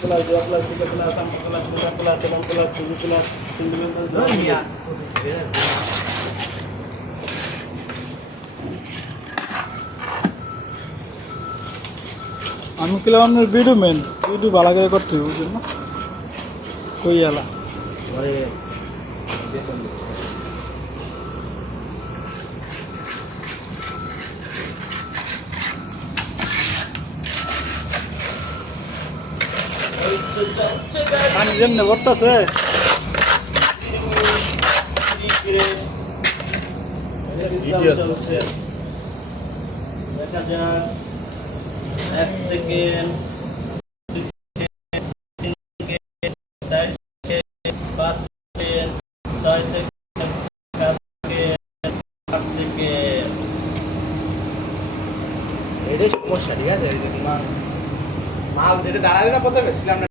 plus, 2 plus, 3 plus, 4 plus, 5 plus, 7 plus, 2 plus, fundamental. আমি কিলামের video main video ভালো করে করতে হবে বুঝছেন না কই এলা পরে বেতন আমি যেমনে করতেছে চলছে দেখা যাক 1 second 4 second 5 second 6 second 7 second 8 second এটা সমস্যা ঠিক আছে মাল যেটা দাঁড়ালে না প্রথমে ছিলাম